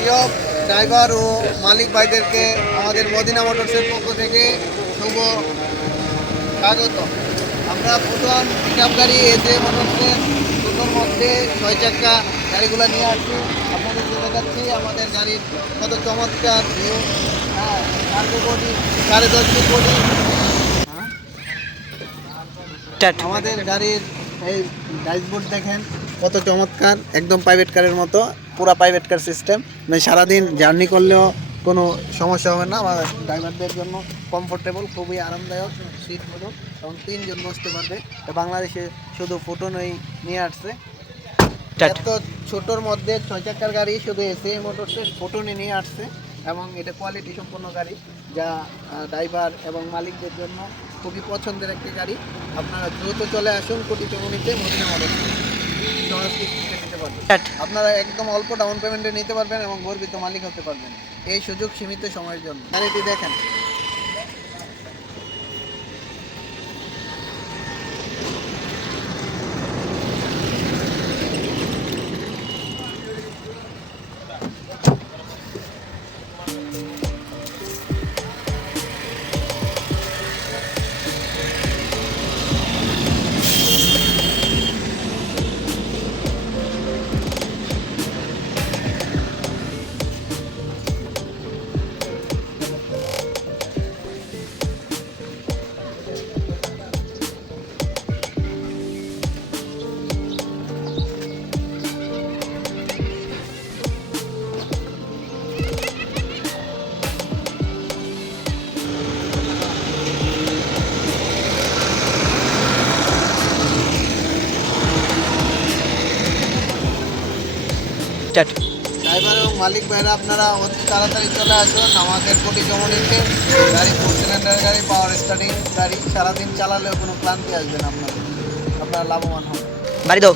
প্রিয় ড্রাইভার ও মালিক ভাইদেরকে আমাদের মদিনা মোটরসের পক্ষ থেকে শুভ স্বাগত। আমরা প্রথম পিক আপ গাড়ি এসে মোটরসের দুটোর মধ্যে ছয় চাকা গাড়িগুলো নিয়ে আসছি। আপনাদের আপনাদেরকে দেখাচ্ছি আমাদের গাড়ির কত চমৎকার ভিউ হ্যাঁ কোটি সাড়ে দশ কোটি। আমাদের গাড়ির এই ড্যাশবোর্ড দেখেন কত চমৎকার একদম প্রাইভেট কারের মতো। পুরো প্রাইভেট কার সিস্টেম মানে সারাদিন জার্নি করলেও কোনো সমস্যা হবে না। আমার ড্রাইভারদের জন্য কমফোর্টেবল খুবই আরামদায়ক সিট সিটগুলো এবং তিনজন বসতে পারবে। বাংলাদেশে শুধু ফুটনই নিয়ে আসছে। এত ছোটোর মধ্যে ছয় চাকার গাড়ি শুধু এসে মোটরসের ফোটনে নিয়ে আসছে। এবং এটা কোয়ালিটি সম্পন্ন গাড়ি যা ড্রাইভার এবং মালিকদের জন্য খুবই পছন্দের একটি গাড়ি। আপনারা দ্রুত চলে আসুন কোটি চমনিতে মদিনা মডেল আপনারা একদম অল্প ডাউন পেমেন্টে নিতে পারবেন এবং গর্বিত মালিক হতে পারবেন। এই সুযোগ সীমিত সময়ের জন্য। গাড়িটি দেখেন। স্টার্ট। ড্রাইভার এবং মালিক ভাইরা আপনারা অতি তাড়াতাড়ি চলে আসুন। আমাদের কোটি চমনিতে গাড়ি ফোর সিলিন্ডার গাড়ি পাওয়ার স্টার্টিং গাড়ি সারাদিন চালালেও কোনো ক্লান্তি আসবে না আপনার আপনারা লাভবান হবে বাড়ি দাও।